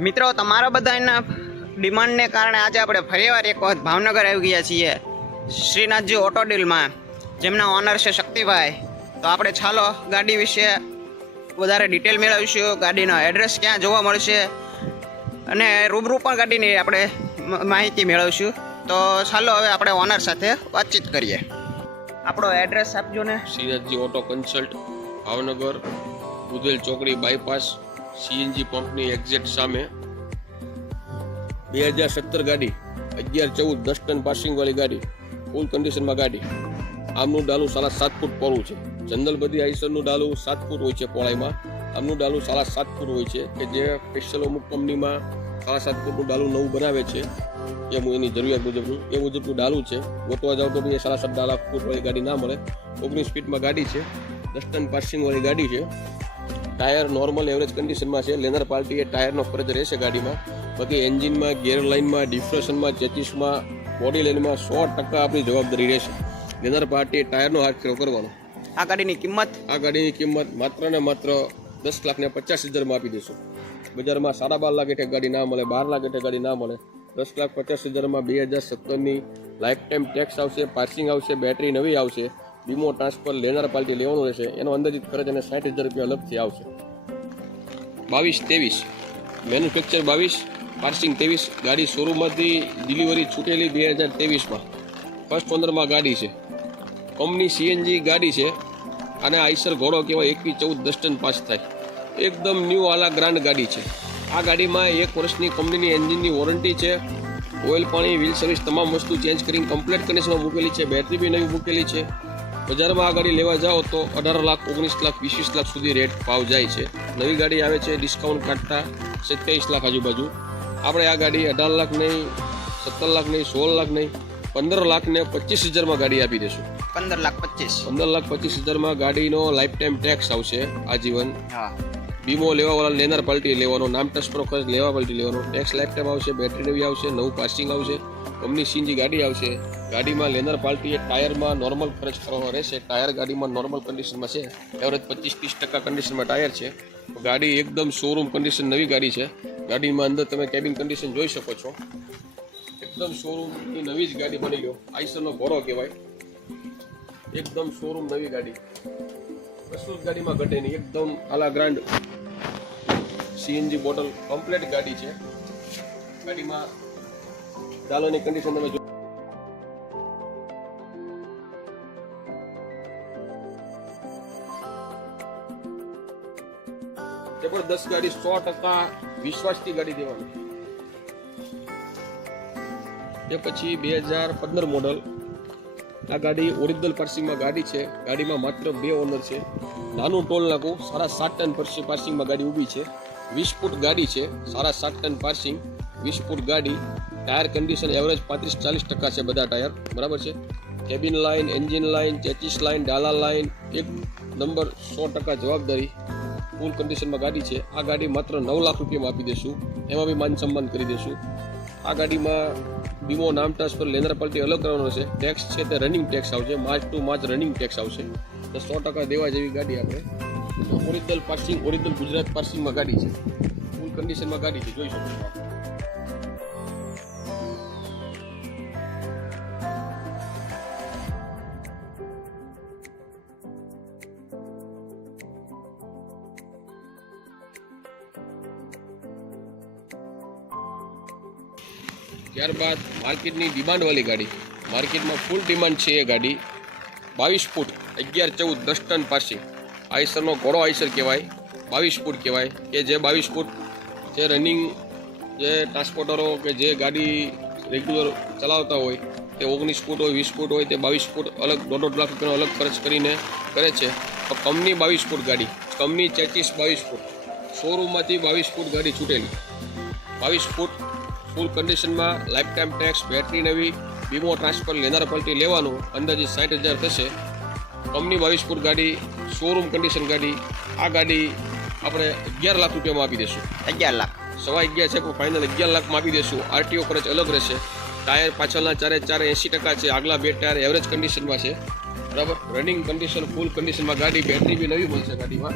મિત્રો, તમારા બધાના ડિમાન્ડને કારણે આજે આપણે ફરીવાર એક વખત ભાવનગર આવી ગયા છીએ શ્રીનાથજી ઓટો ડીલમાં, જેમના ઓનર છે શક્તિભાઈ. તો આપણે ચાલો ગાડી વિશે વધારે ડિટેલ મેળવીશું, ગાડીનો એડ્રેસ ક્યાં જોવા મળશે અને રૂબરૂ પણ ગાડીની આપણે માહિતી મેળવીશું. તો ચાલો હવે આપણે ઓનર સાથે વાતચીત કરીએ. આપણો એડ્રેસ આપજો ને. શ્રીનાથજી ઓટો કન્સલ્ટ, ભાવનગર, બુધેલ ચોકડી બાયપાસ, સીએનજી પંપની એક્ઝેક્ટ સામે. 2017 ગાડી, 11-14 10 ટન પાસિંગ વાળી ગાડી, ફૂલ કન્ડિશનમાં ગાડી. આમનું ડાલું 7.5 ફૂટ પહોળું છે. જનરલ બધી આઈસરનું ડાલું 7 ફૂટ હોય છે પહોળાઈમાં. આમનું ડાલું 7.5 ફૂટ હોય છે કે જે સ્પેશિયલ અમુક કંપનીમાં 7.5 ફૂટનું ડાલું નવું બનાવે છે, એની જરૂરિયાત મુજબનું એ મુજબનું ડાલું છે. ગોતવા જાવ તો બી 7.5 ફૂટ વાળી ગાડી ના મળે. 19 ફીટમાં ગાડી છે, 10 ટન પાસિંગ વાળી ગાડી છે. ટાયર નોર્મલ એવરેજ કન્ડિશનમાં છે. લેનર પાર્ટીએ ટાયરનો ફરજ રહેશે ગાડીમાં. બાકી એન્જિનમાં, ગિયર લાઇનમાં, ડિફ્રેશનમાં, ચેચિસમાં, બોડી લાઇનમાં 100% આપણી જવાબદારી રહેશે. લેનર પાર્ટીએ ટાયરનો હાથ ફેરો કરવાનો. આ ગાડીની કિંમત માત્ર ને માત્ર 10,50,000 આપી દેશું. બજારમાં 12.5 લાખ હેઠે ગાડી ના મળે, 12 લાખ હેઠે ગાડી ના મળે. 10,50,000 2017ની લાઈફ ટાઈમ ટેક્સ આવશે, પાર્સિંગ આવશે, બેટરી નવી આવશે, વીમો ટ્રાન્સફર લેનાર પાર્ટી લેવાનું રહેશે. એનો અંદાજિત ખર્ચ અને 60,000 રૂપિયા અલગથી આવશે. 22-23 મેન્યુફેક્ચર 22, પાર્સિંગ 23. ગાડી શોરૂમમાંથી ડિલિવરી છૂટેલી 2023માં. ફર્સ્ટ ઓનરમાં ગાડી છે. કંપની સીએનજી ગાડી છે અને આઈસર ઘોડો કહેવાય. 21-14 10 ટન પાસ થાય. એકદમ ન્યૂ આલા ગ્રાન્ડ ગાડી છે. આ ગાડીમાં 1 વર્ષની કંપનીની એન્જિનની વોરંટી છે. ઓઇલ, પાણી, વ્હીલ સર્વિસ તમામ વસ્તુ ચેન્જ કરીને કમ્પ્લીટ કન્ડિશનમાં મૂકેલી છે. બેટરી બી નવી મૂકેલી છે. બજારમાં આ ગાડી લેવા જાઓ તો 18 લાખ, 19 લાખ, 20 લાખ સુધી રેટ ભાવ જાય છે. નવી ગાડી આવે છે ડિસ્કાઉન્ટ કાઢતા 27 લાખ આજુબાજુ. આપણે આ ગાડી 18 લાખ નહીં, 17 લાખ નહીં, 16 લાખ નહીં, 15,25,000 ગાડી આપી દઈશું. 15,25,000 ગાડીનો લાઈફ ટાઈમ ટેક્સ આવશે આજીવન. હા. વીમો લેવાવાળા લેનર પાર્ટી લેવાનો, નામ ટ્રાન્સફરનો ખર્ચ લેવા પાર્ટી લેવાનો, ટેક્સ લાઈફ ટાઈમ આવશે, બેટરી નવી આવશે, નવું પાસિંગ આવશે, કંપની સીએનજી ગાડી આવશે. ગાડીમાં લેનર પાર્ટીએ ટાયરમાં નોર્મલ ખર્ચ કરવાનો રહેશે. ટાયર ગાડીમાં નોર્મલ કન્ડિશનમાં છે, એવરેજ 25-30% કન્ડિશનમાં ટાયર છે. ગાડી એકદમ શોરૂમ કન્ડિશન નવી ગાડી છે. ગાડીમાં અંદર તમે કેબિન કન્ડિશન જોઈ શકો છો. એકદમ શોરૂમની નવી જ ગાડી બની ગયો. આઈસરનો ઘોડો કહેવાય. એકદમ શોરૂમ નવી ગાડી, કશું જ ગાડીમાં ઘટે નહીં. એકદમ આલા ગ્રાન્ડ સીએનજી બોટલ કમ્પ્લીટ ગાડી છે. ગાડીમાં ડાલોની કન્ડિશન તમે જો. જબરદસ્ત ગાડી, 100% વિશ્વાસથી ગાડી દેવાની. તે પછી 2015 મોડલ. આ ગાડી ઓરિજિનલ પાર્સિંગમાં ગાડી છે. ગાડીમાં માત્ર 2 ઓનર છે. નાનું ટોલ નાકું, 7.5 ટન પાર્સિંગમાં ગાડી ઊભી છે. 20 ફૂટ ગાડી છે, 7.5 ટન પાર્સિંગ, 20 ફૂટ ગાડી. ટાયર કન્ડિશન એવરેજ 35-40% છે બધા ટાયર, બરાબર છે. Cabin line, engine line, chassis line, ડાલા લાઇન, એક નંબર, 100% જવાબદારી. ફૂલ કન્ડિશનમાં ગાડી છે. આ ગાડી માત્ર 9 લાખ રૂપિયામાં આપી દઈશું. એમાં બી માન સન્માન કરી દઈશું. આ ગાડીમાં વીમો, નામ ટ્રાન્સફર, લેનર પાર્ટી અલગ કરવાનો છે. ટેક્સ છે તે રનિંગ ટેક્સ આવશે, March to March running tax આવશે. તો 100% દેવા જેવી ગાડી આપણે. ઓરિજિનલ પાર્સિંગ, ઓરિજિનલ ગુજરાત પાર્સિંગમાં ગાડી છે. ફૂલ કન્ડિશનમાં ગાડી છે, જોઈ શકો છો. ત્યારબાદ માર્કેટની ડિમાન્ડવાળી ગાડી. માર્કેટમાં ફૂલ ડિમાન્ડ છે એ ગાડી. 22 ફૂટ, 11-14 10 ટન પાસિંગ. આઈસરનો ઘોડો આઈસર કહેવાય. 22 ફૂટ કહેવાય કે જે 22 ફૂટ જે રનિંગ, જે ટ્રાન્સપોર્ટરો કે જે ગાડી રેગ્યુલર ચલાવતા હોય તે 19 ફૂટ હોય, 20 ફૂટ હોય, તે 22 ફૂટ અલગ 1.5 લાખ રૂપિયાનો અલગ ખર્ચ કરીને કરે છે. તો કંપની 22 ફૂટ ગાડી, કંપની ચેચિસ 22 ફૂટ, શોરૂમમાંથી 22 ફૂટ ગાડી છૂટેલી. 22 ફૂટ ફૂલ કન્ડિશનમાં, લાઈફ ટાઈમ ટેક્સ, બેટરી નવી, વીમો ટ્રાન્સફર, લેનાર પાર્ટી લેવાનું, અંદાજે 60,000 થશે. કંપની 22 ફૂટ ગાડી, શોરૂમ કન્ડિશન ગાડી. આ ગાડી આપણે 11 લાખ રૂપિયામાં આપી દઈશું. 11 લાખ, 11.5 છે, પણ ફાઇનલ 11 લાખમાં આપી દઈશું. આરટીઓ ખર્ચ અલગ રહેશે. ટાયર પાછળના 80% છે. આગલા 2 ટાયર એવરેજ કન્ડિશનમાં છે, બરાબર. રનિંગ કન્ડિશન, ફૂલ કન્ડિશનમાં ગાડી. બેટરી બી નવી મળશે ગાડીમાં.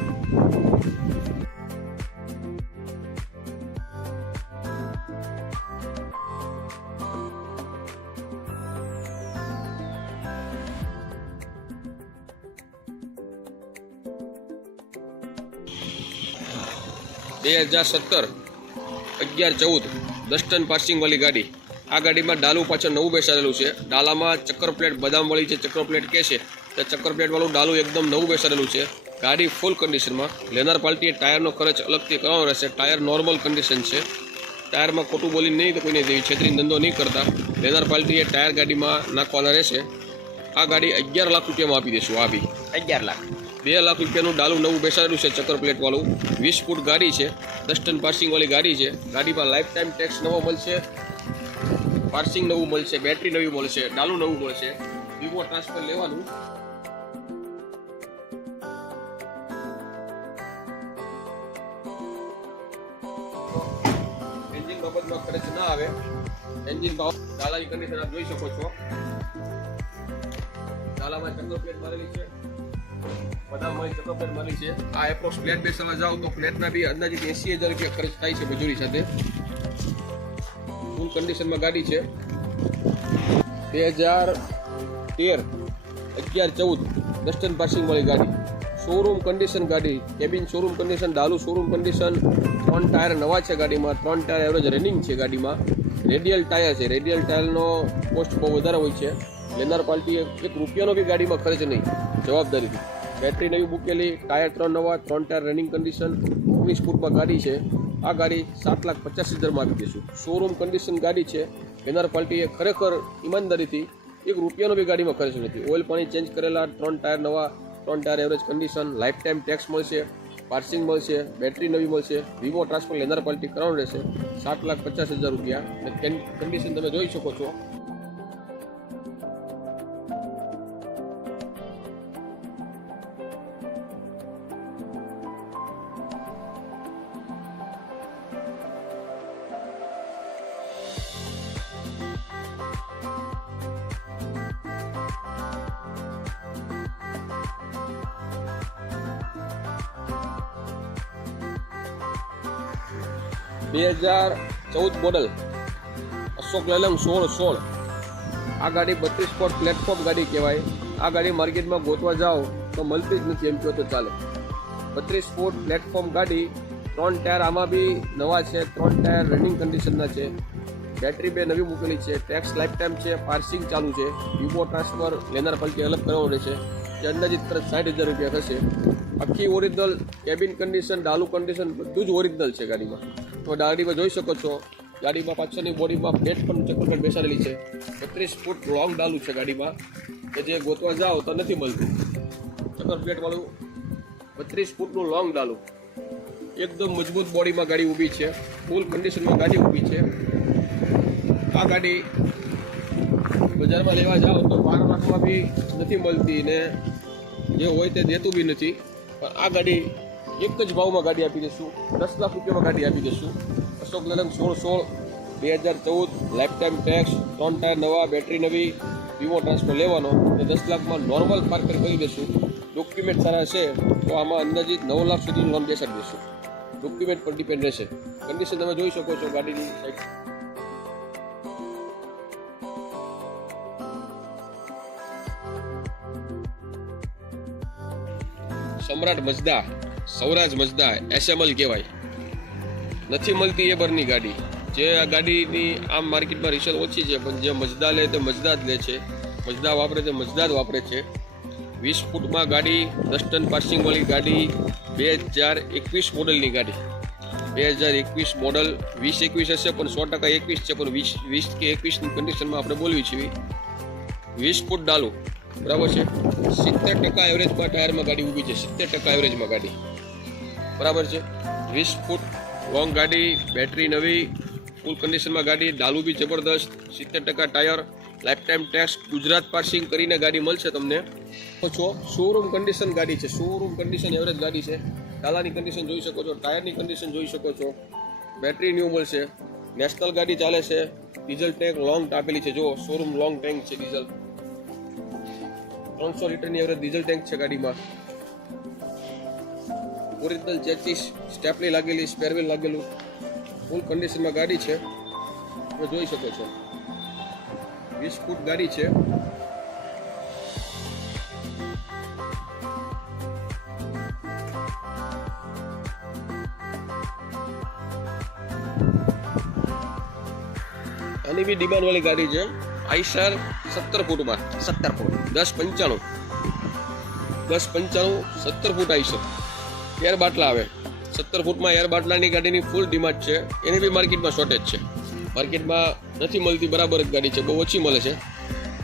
2017 11-14 10 ટન પાર્સિંગવાળી ગાડી. આ ગાડીમાં ડાલું પાછળ નવું બેસાડેલું છે. ડાલામાં ચક્કર પ્લેટ બદામવાળી છે, ચક્કર પ્લેટ કહે છે તો ચક્કર પ્લેટવાળું ડાલું એકદમ નવું બેસાડેલું છે. ગાડી ફૂલ કન્ડિશનમાં. લેનાર પાર્ટીએ ટાયરનો ખર્ચ અલગથી કરવાનો રહેશે. ટાયર નોર્મલ કન્ડિશન છે. ટાયરમાં ખોટું બોલી નહીં તો કોઈને દેવી છેતરી ધંધો નહીં કરતા. લેનાર પાર્ટીએ ટાયર ગાડીમાં નાખવાના રહેશે. આ ગાડી 11 લાખ રૂપિયામાં આપી દઈશું. આ બી 11 લાખ. 2 લાખ રૂપિયાનું ડાલું નવું બેસાડેલું છે, ચક્કર પ્લેટવાળું. 20 ફૂટ ગાડી છે, 10 ટન પાર્સિંગવાળી ગાડી છે. ગાડીમાં લાઈફ ટાઈમ ટેક્સ નવો મળશે, પાર્સિંગ નવું મળશે, બેટરી નવી મળશે, ડાલું નવું મળશે. વિવો ટ્રાન્સફર લેવાનું. એન્જિન બાબતમાં ખર્ચ ના આવે. એન્જિન ભાવ ડાલાની કન્ડિશન આપ જોઈ શકો છો. ડાલામાં ચક્કર પ્લેટ મારેલી છે, બધામાં ચક્કર પ્લેટ મારેલી છે. આ એપ્રોક્સ પ્લેટ બેસવા જાઓ તો પ્લેટના બી અંદાજિત 80,000 રૂપિયા ખર્ચ થાય છે મજૂરી સાથે. ફૂલ કન્ડિશનમાં ગાડી છે. 2013 11-14 10 ટન પાર્સિંગવાળી ગાડી. શોરૂમ કન્ડિશન ગાડી. કેબિન શોરૂમ કન્ડિશન, ડાલું શોરૂમ કન્ડિશન. 3 ટાયર નવા છે ગાડીમાં. 3 ટાયર એવરેજ રનિંગ છે ગાડીમાં. રેડિયલ ટાયર છે. રેડિયલ ટાયરનો કોસ્ટ બહુ વધારે હોય છે. લેનાર પાર્ટીએ 1 રૂપિયાનો બી ગાડીમાં ખર્ચ નહીં, જવાબદારીથી. બેટરી નવી મૂકેલી, ટાયર 3 નવા, 3 ટાયર રનિંગ કન્ડિશન. 19 ફૂટમાં ગાડી છે. આ ગાડી 7,85,000માં આપી દઈશું. શોરૂમ કન્ડિશન ગાડી છે. લેનાર પાર્ટીએ ખરેખર ઈમાનદારીથી 1 રૂપિયાનો બી ગાડીમાં ખર્ચ નથી. ઓઇલ પાણી ચેન્જ કરેલા, 3 ટાયર નવા, 3 tyre average condition. Life time tax મળશે, પાર્સિંગ મળશે, બેટરી નવી મળશે. વિવો ટ્રાન્સફર લેનાર પાર્ટી કરવાનું રહેશે. 7,50,000 રૂપિયા. કન્ડિશન તમે જોઈ શકો છો. બે 2014 મોડલ અશોક લેલંગ 16. આ ગાડી 32 ફૂટ પ્લેટફોર્મ ગાડી કહેવાય. આ ગાડી માર્કેટમાં ગોતવા જાઓ તો મળતી જ નથી, એમ કહો તો ચાલે. 32 ફૂટ પ્લેટફોર્મ ગાડી. 3 ટાયર આમાં બી નવા છે, 3 ટાયર રનિંગ કન્ડિશનના છે. બેટરી 2 નવી મૂકેલી છે. ટેક્સ લાઈફ ટાઈમ છે, પાર્સિંગ ચાલુ છે. વિવો ટ્રાન્સફર લેનાર પાર્ટી અલગ કરવાનું રહેશે. જે અંદાજિત ખર્ચ 60,000 રૂપિયા થશે. આખી original cabin condition, Dalu condition બધું જ ઓરિજિનલ છે ગાડીમાં. તો ગાડીમાં જોઈ શકો છો. ગાડીમાં પાછળની બોડીમાં પ્લેટ પણ ચક્કર પ્લેટ બેસાડેલી છે. 32 ફૂટ લોંગ ડાલું છે ગાડીમાં, કે જે ગોતવા જાઓ તો નથી મળતું. ચક્કર પ્લેટવાળું 32 ફૂટનું લોંગ ડાલું. એકદમ મજબૂત બોડીમાં ગાડી ઊભી છે. ફૂલ કન્ડિશનમાં ગાડી ઊભી છે. આ ગાડી બજારમાં લેવા જાઓ તો 12 લાખમાં બી નથી મળતી ને જે હોય તે દેતું બી નથી. પણ આ ગાડી એક જ ભાવમાં ગાડી આપી દઈશું. 10 લાખ રૂપિયામાં ગાડી આપી દઈશું. Ashok Leyland 16 2014 life time tax, 3 tyre નવા, બેટરી નવી. વિવો ટ્રાન્સફર લેવાનો અને 10 લાખમાં નોર્મલ પાર્કર કરી દઈશું. ડોક્યુમેન્ટ સારા છે તો આમાં અંદાજિત 9 લાખ સુધીની લોન બેસાડી દઈશું. ડોક્યુમેન્ટ પર ડિપેન્ડ રહેશે. કન્ડિશન તમે જોઈ શકો છો ગાડીની સાઈડ. સમ્રાટ મજદા, સૌરાજ મજદા, એસએમએલ કહેવાય. નથી મળતી એ બરની ગાડી. જે આ ગાડીની આમ માર્કેટમાં રિસેલ ઓછી છે, પણ જે મજદા લે તે મજદા જ લે છે. મજદા વાપરે તે મજદા જ વાપરે છે. 20 ફૂટમાં ગાડી, 10 ટન પાર્સિંગવાળી ગાડી. 2021 મોડલની ગાડી. 2021 મોડલ. 2021 હશે પણ 100% 21 છે, પણ 20 કે 21ની કન્ડિશનમાં આપણે બોલવી છીએ. 20 ફૂટ ડાલું, બરાબર છે. 70% એવરેજમાં ટાયરમાં ગાડી ઊભી છે. 70% એવરેજમાં ગાડી, બરાબર છે. 20 ફૂટ લોંગ ગાડી, બેટરી નવી, ફૂલ કન્ડિશનમાં ગાડી. ડાલું બી જબરદસ્ત. 70% tyre, life time tax, Gujarat passing કરીને ગાડી મળશે તમને. છો શોરૂમ કન્ડિશન ગાડી છે. શોરૂમ કન્ડિશન એવરેજ ગાડી છે. ડાલાની કન્ડિશન જોઈ શકો છો, ટાયરની કન્ડિશન જોઈ શકો છો. બેટરી ન્યૂ મળશે. નેશનલ ગાડી ચાલે છે. ડીઝલ ટેન્ક લોંગ આપેલી છે. જો શોરૂમ લોંગ ટેન્ક છે ડીઝલ. 300 લીટરની એવરેજ ડીઝલ ટેન્ક છે ગાડીમાં. ઓરિજિનલ ચેચીસ, સ્ટેપલી લાગેલી, સ્પેરવેલ લાગેલું, ફૂલ કન્ડિશનમાં ગાડી છે. તમે જોઈ શકો છો. 20 ફૂટ ગાડી છે. આની બી ડિમાન્ડ વાળી ગાડી છે. આઈશર 17 ફૂટમાં 17 ફૂટ 1095 17 ફૂટ આઈશર એર બાટલા આવે. 17 ફૂટમાં એર બાટલાની ગાડીની ફૂલ ડિમાન્ડ છે. એની બી માર્કેટમાં શોર્ટેજ છે. માર્કેટમાં નથી મળતી, બરાબર જ ગાડી છે, બહુ ઓછી મળે છે.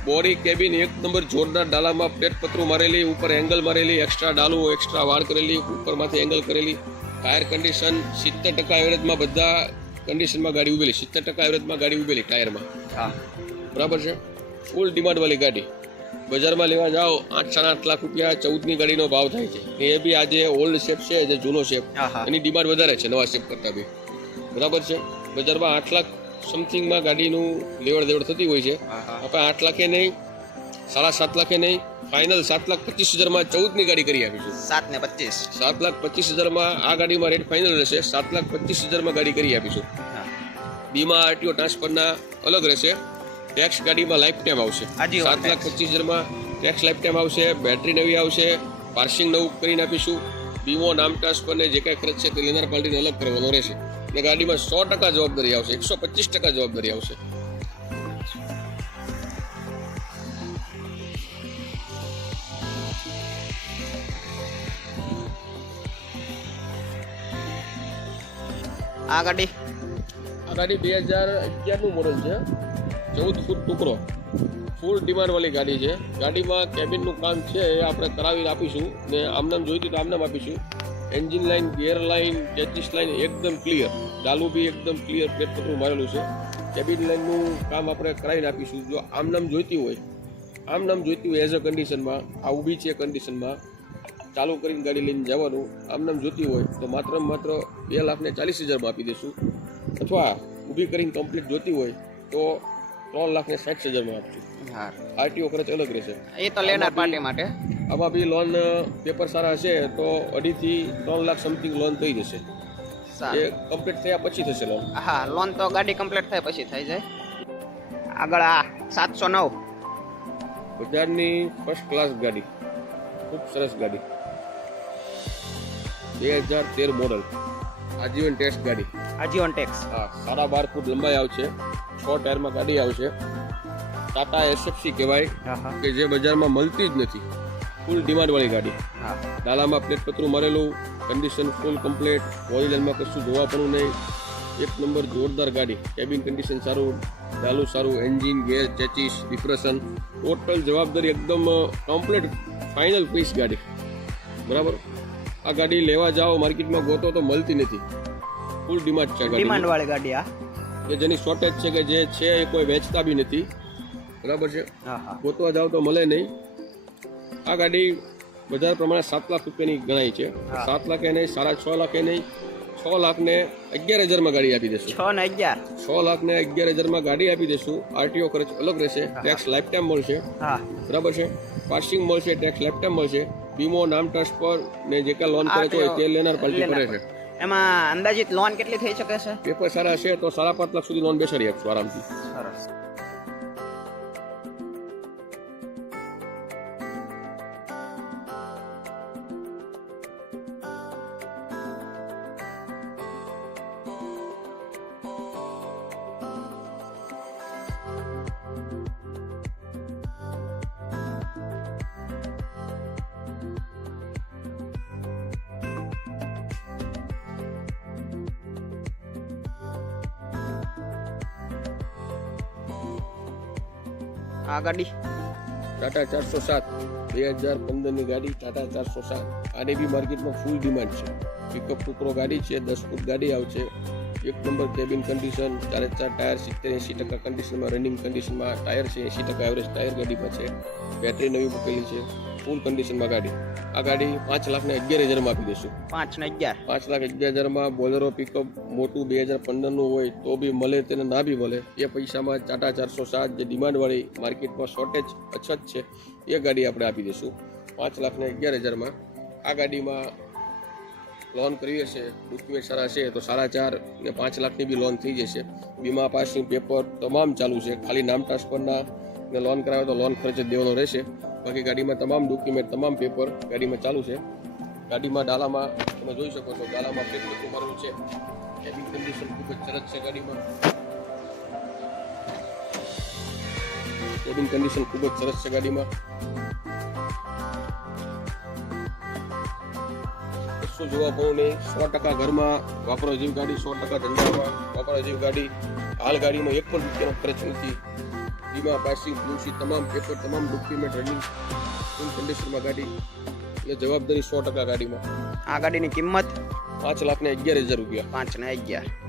બોડી કેબિન એક નંબર જોરદાર, ડાલામાં પ્લેટ પતરું મારેલી, ઉપર એંગલ મારેલી, એક્સ્ટ્રા ડાલું, એક્સ્ટ્રા વાળ કરેલી, ઉપરમાંથી એંગલ કરેલી. ટાયર કન્ડિશન 70% એવરેજમાં, બધા કન્ડિશનમાં ગાડી ઉભેલી. 70% એવરેજમાં ગાડી ઉભેલી ટાયરમાં. હા બરાબર છે. ફૂલ ડિમાન્ડવાળી ગાડી. બજારમાં લેવા જાઓ 8-8.5 લાખ રૂપિયા 14ની ગાડીનો ભાવ થાય છે. એ બી આજે ઓલ્ડ શેપ છે, જે જૂનો શેપ, એની ડિમાન્ડ વધારે છે નવા શેપ કરતાં બી. બરાબર છે. બજારમાં 8 લાખ સમથિંગમાં ગાડીનું લેવડ દેવડ થતી હોય છે. આપણે 8 લાખે નહીં, 7.5 લાખે નહીં, ફાઇનલ 7,25,000માં 14ની ગાડી કરી આપીશું. 7,25,000 7,25,000માં આ ગાડીમાં રેટ ફાઇનલ રહેશે. 7,25,000માં ગાડી કરી આપીશું. બીમા આરટીઓ ટ્રાન્સફરના અલગ રહેશે. ટેક્સ ગાડીમાં લાઈફ ટાઈમ આવશે. 7,25,000માં ટેક્સ લાઈફ ટાઈમ આવશે. બેટરી નવી આવશે. પાર્સિંગ નવું કરીને આપીશું. બીમો નામ ટ્રાન્સફર ને જે કાંઈ ખર્ચ છે તે લેનાર પાર્ટીને અલગ કરવાનો રહેશે. ને ગાડીમાં 100% જવાબદારી આવશે. 125% જવાબદારી આવશે. આ ગાડી 2011નું મોડલ છે. 14 ફૂટ ટુકડો, ફૂલ ડિમાન્ડવાળી ગાડી છે. ગાડીમાં કેબિનનું કામ છે એ આપણે કરાવી આપીશું. ને આમનામ જોઈતું તો આમનામ આપીશું. Engine line, gear line, chassis line એકદમ ક્લિયર. ડાલું બી એકદમ ક્લિયર, પ્લેટ પતરું મારેલું છે. કેબિન લાઇનનું કામ આપણે કરાવીને આપીશું. જો આમનામ જોઈતી હોય એઝ અ કન્ડિશનમાં, આ ઊભી છે કન્ડિશનમાં, ચાલુ કરીને ગાડી લઈને જવાનું, આમનામ જોતી હોય તો માત્ર 2,40,000માં આપી દઈશું. અથવા ઊભી કરીને કમ્પ્લીટ જોતી હોય તો 3,60,000માં આપશું. આરટીઓ ખર્ચ અલગ રહેશે. એ તો લેનાર પાર્ટી માટે. આમાં બી લોન પેપર સારા હશે તો 2.5 થી 3 લાખ સમથિંગ લોન થઈ જશે. એ કમ્પ્લીટ થયા પછી થશે લોન. હા, લોન તો ગાડી કમ્પ્લીટ થાય પછી થઈ જાય. આગળ આ 709 બજારની ફર્સ્ટ ક્લાસ ગાડી, ખૂબ સરસ ગાડી. 2013 મોડલ, આજીવન ટેક્સ ગાડી. આજીવન ટેક્સ. હા, 12.5 ફૂટ લંબાઈ આવશે. 6 ટાયરમાં ગાડી આવશે. ટાટા એસએફસી કહેવાય કે જે બજારમાં મળતી જ નથી. ફૂલ ડિમાન્ડવાળી ગાડી. ડાલામાં પ્લેટ પતરું મારેલું, કન્ડિશન ફૂલ કમ્પ્લીટ, ઓરિજિનલમાં કશું જોવા પણ નહીં. એક નંબર જોરદાર ગાડી. કેબિન કન્ડિશન સારું, ડાલું સારું, એન્જિન, ગેર, ચેચિસ, ડિપ્રેશન, ટોટલ જવાબદારી એકદમ કમ્પ્લીટ ફાઇનલ પીસ ગાડી. બરાબર. આ ગાડી લેવા જાઓ માર્કેટમાં ગોતો તો મળતી નથી. ફૂલ ડિમાન્ડ છે. ડિમાન્ડવાળી ગાડી આ કે જેની શોર્ટેજ છે, કે જે છે એ કોઈ વેચતા બી નથી. બરાબર છે. ગોતવા જાવ તો મળે નહીં. આ ગાડી બજાર પ્રમાણે 7 લાખ રૂપિયાની ગણાય છે. 7 લાખે નહીં, 6.5 લાખે નહીં, 6 લાખને 11,000માં ગાડી આપી દેશું. 6 લાખને 11,000માં ગાડી આપી દેશું. આરટીઓ ખર્ચ અલગ રહેશે. ટેક્સ લાઈફ ટાઈમ મળશે. બરાબર છે. પાર્સિંગ મળશે, ટેક્સ લાઈફ ટાઈમ મળશે. બીમો, નામ ટ્રાન્સફર ને જે કાંઈ લોન કરે છે તે લેનાર પાર્ટી કરે છે. એમાં અંદાજિત લોન કેટલી થઈ શકે છે? પેપર સારા છે તો 5.5 લાખ સુધી લોન બેસાડી આપશું આરામથી. સરસ. આ ગાડી ટાટા 407 2015ની ગાડી. ટાટા 407 આની બી માર્કેટમાં ફૂલ ડિમાન્ડ છે. પિકઅપ ટુકડો ગાડી છે. 10 ફૂટ ગાડી આવશે. એક નંબર કેબિન કન્ડિશન, 4 ટાયર 70-80% કન્ડિશનમાં, રનિંગ કન્ડિશનમાં. ટાયર છે 80% એવરેજ ટાયર ગાડીમાં છે. બેટરી નવી મૂકેલી છે. ફૂલ કન્ડિશનમાં ગાડી. આ ગાડી 5,11,000માં આપી દઈશું. 5,11,000 બોલેરો પિકઅપ મોટું 2015નું હોય તો બી મળે, તેને ના બી મળે. એ પૈસામાં ટાટા 407 જે ડિમાન્ડવાળી માર્કેટમાં શોર્ટેજ અછત છે એ ગાડી આપણે આપી દઈશું 5,11,000માં. આ ગાડીમાં લોન કરવી હશે, ડોક્યુમેન્ટ સારા છે તો 4.5 ને 5 લાખની બી લોન થઈ જશે. વીમા, પાસિંગ, પેપર તમામ ચાલુ છે. ખાલી નામ ટ્રાન્સફરના ને લોન કરાવે તો લોન ખર્ચ જ દેવાનો રહેશે. બાકી ગાડીમાં તમામ ડોક્યુમેન્ટ, તમામ પેપર ગાડીમાં ચાલુ છે. ગાડીમાં ડાલામાં તમે જોઈ શકો છો, ડાલામાં પ્લેટ મારેલું છે. કેબિન કન્ડિશન ખૂબ જ સરસ છે ગાડીમાં. કેબિન કન્ડિશન ખૂબ જ સરસ છે ગાડીમાં. કશું જોવા બહુ નહીં. 100% ઘરમાં વાપરવા જેવી ગાડી, 100% ધંધામાં વાપરવા જેવી ગાડી. હાલ ગાડીમાં એક પણ રૂપિયાનો ખર્ચ નથી. વીમા, પાસિંગ, બ્લુસી, તમામ પેપર, તમામ ડોક્યુમેન્ટ રનિંગ, ફૂલ કન્ડિશનમાં ગાડી. એટલે જવાબદારી 100% ગાડીમાં. આ ગાડીની કિંમત 5,11,000 રૂપિયા. 5 ને 11.